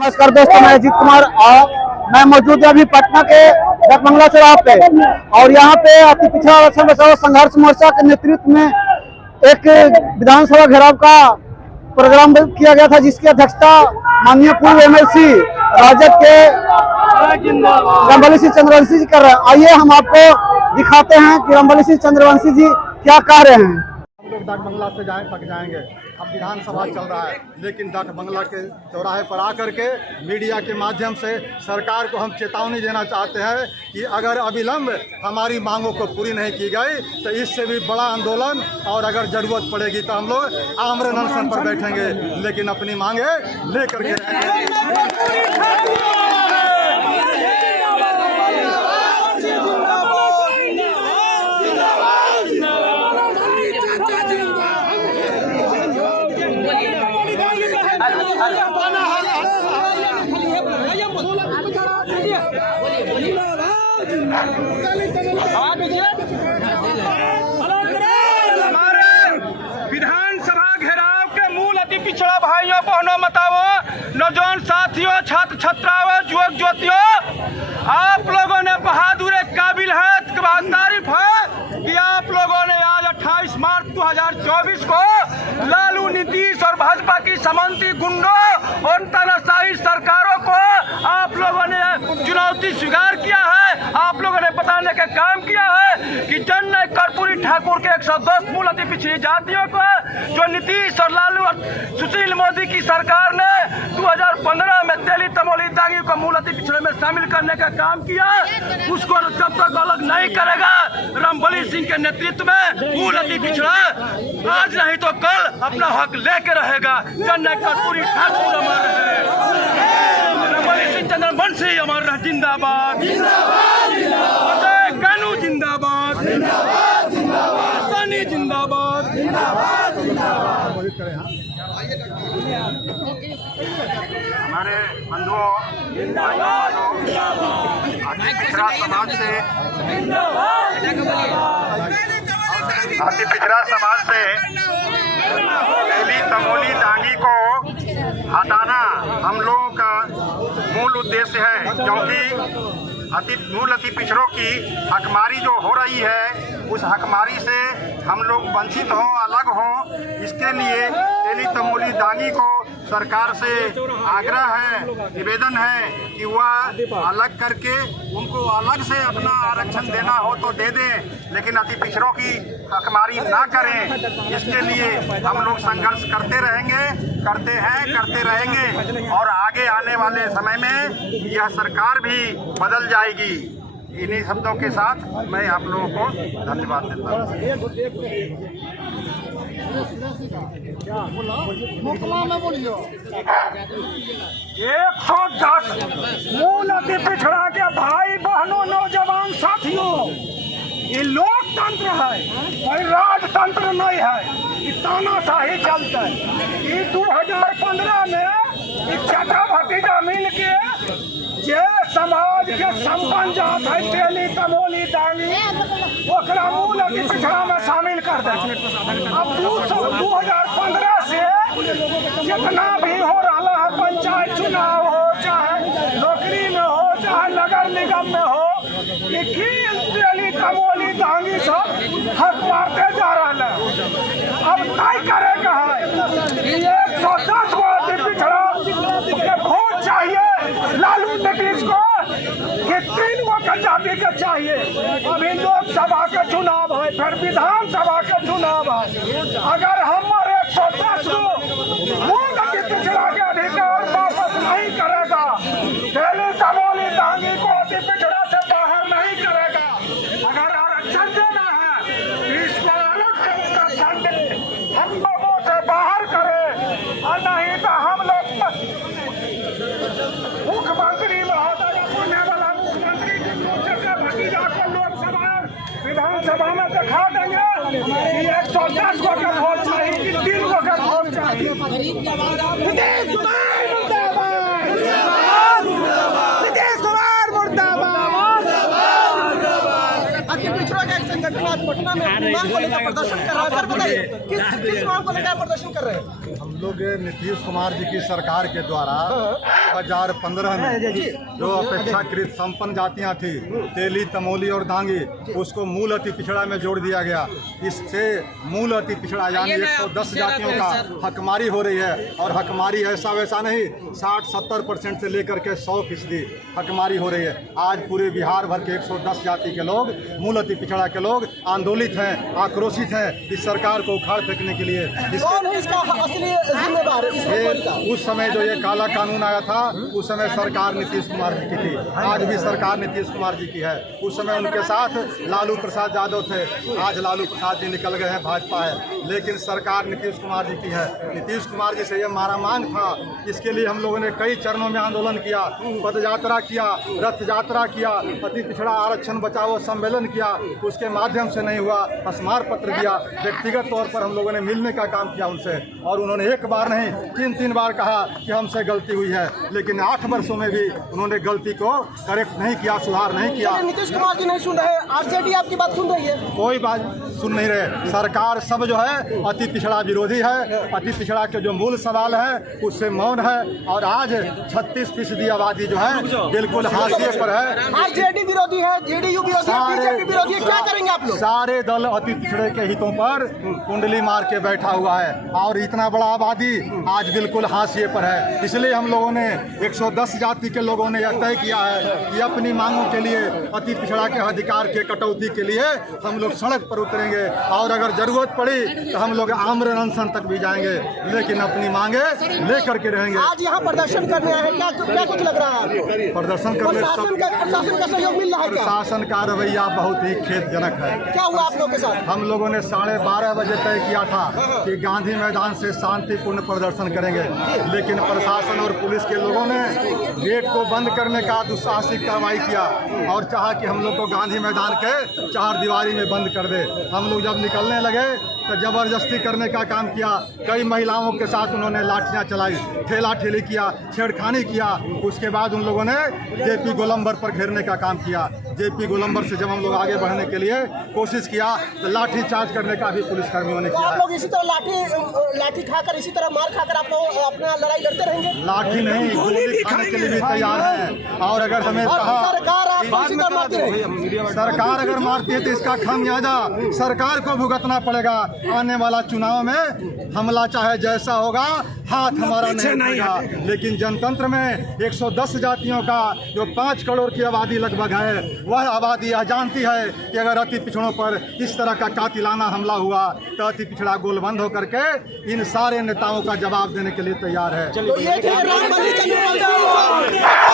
नमस्कार दोस्तों, मैं अजीत कुमार और मैं मौजूद अभी पटना के डकबंगला चौराहे पे और यहाँ पे अति पिछड़ा आरक्षण बचाओ संघर्ष मोर्चा के नेतृत्व में एक विधानसभा घेराव का प्रोग्राम किया गया था, जिसकी अध्यक्षता माननीय पूर्व एमएलसी राजद के रामबली सिंह चंद्रवंशी जी कर रहे हैं। आइए हम आपको दिखाते हैं कि रामबली सिंह चंद्रवंशी जी क्या कह रहे हैं। हम लोग डाक बंगला से पक जाएंगे। अब विधानसभा चल रहा है, लेकिन डाक बंगला के चौराहे पर आकर के मीडिया के माध्यम से सरकार को हम चेतावनी देना चाहते हैं कि अगर अविलंब हमारी मांगों को पूरी नहीं की गई तो इससे भी बड़ा आंदोलन और अगर जरूरत पड़ेगी तो हम लोग आमरण अनशन पर बैठेंगे, लेकिन अपनी मांगे लेकर के विधानसभा घेराव के मूल अति पिछड़ा भाइयों बहनों मताओ नौजवान साथियों छात्र छात्राओं युवक ज्योतियों, आप लोगों ने बहादुर काबिल है, तारीफ है कि आप लोगों ने आज 28 मार्च 2024 को लालू नीतीश और भाजपा की सामंती गुंडों और तानाशाही सरकारों को आप लोगों ने चुनौती स्वीकार किया है। आप लोगों ने बताने का काम किया है कि जन कर्पूरी ठाकुर के 110 मूल अति पिछड़ी जातियों को जो नीतीश और लालू और सुशील मोदी की सरकार ने 2015 में तेली तमोली दागी को मूल अति पिछड़े में शामिल करने का काम किया, उसको जब तक अलग नहीं करेगा रामबली सिंह के नेतृत्व में मूल अति पिछड़ा आज नहीं तो कल अपना हक लेके रहेगा। जन कर्पूरी ठाकुर अमर है, रामबली सिंह चंद्रवंशी अमर रहे, जिंदाबाद कानू जिंदाबाद, सनी जिंदाबाद। हमारे बंधुओं अति पिछड़ा समाज से तेली तमोली दागी को हटाना हम लोगों का मूल उद्देश्य है, क्योंकि मूल अति पिछड़ों की हकमारी जो हो रही है उस हकमारी से हम लोग वंचित हों, अलग हों, इसके लिए तेली तमोली दागी को सरकार से आग्रह है, निवेदन है कि वह अलग करके उनको अलग से अपना आरक्षण देना हो तो दे दें, लेकिन अति पिछड़ों की हकमारी ना करें। इसके लिए हम लोग संघर्ष करते रहेंगे, करते हैं, करते रहेंगे और आगे आने वाले समय में यह सरकार भी बदल जाएगी। इन्हीं शब्दों के साथ मैं आप लोगों को धन्यवाद देता हूँ। 110 मूल अति पिछड़ा के भाई बहनों नौजवान साथियों, ये लोकतंत्र है, कोई राजतंत्र नहीं है, ये तानाशाही चलता है। ये 2015 में एक चटा भतीजा मिल के जे समाज के संपन्न जात है तेली तमोली दागी ओकरा मूल अति पिछड़ा में शामिल कर दे। अब 2015 से जितना भी हो रहा है, पंचायत चुनाव हो, चाहे नौकरी में हो, चाहे नगर निगम में हो, ये तेली तमोली दागी सब हक मारते जा रहा है। अब तय करेगा है 110 को अति पिछड़ा के वोट चाहिए, लालू नीतीश को कि 3 वोट जाति के चाहिए। अभी लोकसभा के चुनाव है, फिर विधानसभा के चुनाव है। अगर हमारे 110 को मूल अति पिछड़ा के अधिकार वापस नहीं करेगा, तेली तमोली दागी को अति पिछड़ा से बाहर नहीं करेगा, अगर आरक्षण देना है इसको अलग से उनका फंड हम लोगों से बाहर करे, और नहीं तो हम लोग मुख्यमंत्री महोदय होने वाला मुख्यमंत्री की दूसरे भतीजा को लोकसभा विधानसभा में दिखा देंगे कि 110 को का वोट चाहिए, 3 को का वोट चाहिए। नीतीश कुमार मुर्दाबाद, अति पिछड़ों का एक संगठन आज पटना में अपनी मांग को लेकर प्रदर्शन कर रहा है। सर बताइए किस मांग को लेकर प्रदर्शन कर रहे हैं? हम लोग नीतीश कुमार जी की सरकार के द्वारा 2015 में जो अपेक्षाकृत संपन्न जातियां थी, तेली, तमोली और दांगी, उसको मूल अति पिछड़ा में जोड़ दिया गया। इससे मूल अति पिछड़ा यानी 110 जातियों का हकमारी हो रही है। और हकमारी ऐसा वैसा नहीं, 60-70% से लेकर के 100% हकमारी हो रही है। आज पूरे बिहार भर के 110 जाति के लोग, मूल अति पिछड़ा के लोग आंदोलित हैं, आक्रोशित हैं इस सरकार को उखाड़ फेंकने के लिए। कौन है इसका असली जिम्मेदार इस रिपोर्ट का? उस समय जो ये काला कानून आया था, उस समय सरकार नीतीश कुमार जी की थी। आज भी सरकार नीतीश कुमार जी की है। उस समय उनके साथ लालू प्रसाद यादव थे। आज लालू प्रसाद जी निकल गए हैं, भाजपा है, लेकिन सरकार नीतीश कुमार जी की है। नीतीश कुमार जी से ये मारा मांग था। इसके लिए हम लोगों ने कई चरणों में आंदोलन किया, पद यात्रा किया, रथ यात्रा किया, अति पिछड़ा आरक्षण बचाओ सम्मेलन किया। उसके माध्यम से नहीं हुआ, स्मार पत्र दिया, व्यक्तिगत तौर पर हम लोगों ने मिलने का काम किया उनसे। और उन्होंने एक बार नहीं 3 बार कहा कि हमसे गलती हुई है, लेकिन 8 वर्षों में भी उन्होंने गलती को करेक्ट नहीं किया, सुधार नहीं किया। नीतीश कुमार जी नहीं सुन रहे, आरजेडी आपकी बात सुन रही है? कोई बात सुन नहीं रहे। सरकार सब जो है अति पिछड़ा विरोधी है। अति पिछड़ा के जो मूल सवाल है उससे मौन है। और आज 36% आबादी जो है बिल्कुल हाशिए पर है। आरजेडी विरोधी है, जेडीयू विरोधी है, बीजेपी विरोधी है। क्या करेंगे आप लोग? सारे दल अति पिछड़े के हितों पर कुंडली मार के बैठा हुआ है। और इतना बड़ा आबादी आज बिल्कुल हाशिए पर है। इसलिए हम लोगों ने 110 जाति के लोगों ने यह तय किया है कि अपनी मांगों के लिए, अति पिछड़ा के अधिकार के कटौती के लिए हम लोग सड़क पर उतरेंगे। और अगर जरूरत पड़ी तो हम लोग आमरण अनशन तक भी जाएंगे, लेकिन अपनी मांगे लेकर के रहेंगे। आज यहाँ प्रदर्शन करने आए हैं, क्या कुछ लग रहा है? प्रदर्शन करने प्रशासन का सहयोग मिल रहा है क्या? प्रशासन का रवैया बहुत ही खेदजनक है। क्या हुआ आप लोगों के साथ? हम लोगों ने 12:30 बजे तय किया था कि गांधी मैदान से शांतिपूर्ण प्रदर्शन करेंगे, लेकिन प्रशासन और पुलिस के लोगों ने गेट को बंद करने का दुस्साहसिक कार्रवाई किया और चाहा कि हम लोग को गांधी मैदान के 4 दीवारी में बंद कर दे। हम लोग जब निकलने लगे तो जबरदस्ती करने का काम किया। कई महिलाओं के साथ उन्होंने लाठियां चलाई, ठेला ठेली किया, छेड़खानी किया। उसके बाद उन लोगों ने जेपी गोलंबर पर घेरने का काम किया। जेपी गोलंबर से जब हम लोग आगे बढ़ने के लिए कोशिश किया तो लाठी चार्ज करने का भी पुलिसकर्मियों ने तो किया। आप लोग इसी तरह लाठी खाकर, इसी तरह मार खाकर आप लोग अपना लड़ाई लड़ते रहेंगे? लाठी नहीं, गोली खाने के लिए भी तैयार है। और अगर हमें कहा सरकार आपको इसी तरह मारती है, सरकार अगर मारती है तो इसका खामियाजा सरकार को भुगतना पड़ेगा। आने वाला चुनाव में हमला चाहे जैसा होगा, हाथ हमारा नहीं उठेगा। लेकिन जनतंत्र में 110 जातियों का जो 5 करोड़ की आबादी लगभग है, वह आबादी यह जानती है कि अगर अति पिछड़ों पर इस तरह का कातिलाना हमला हुआ तो अति पिछड़ा गोलबंद होकर के इन सारे नेताओं का जवाब देने के लिए तैयार है। तो ये थे राम मंदिर का निर्माण।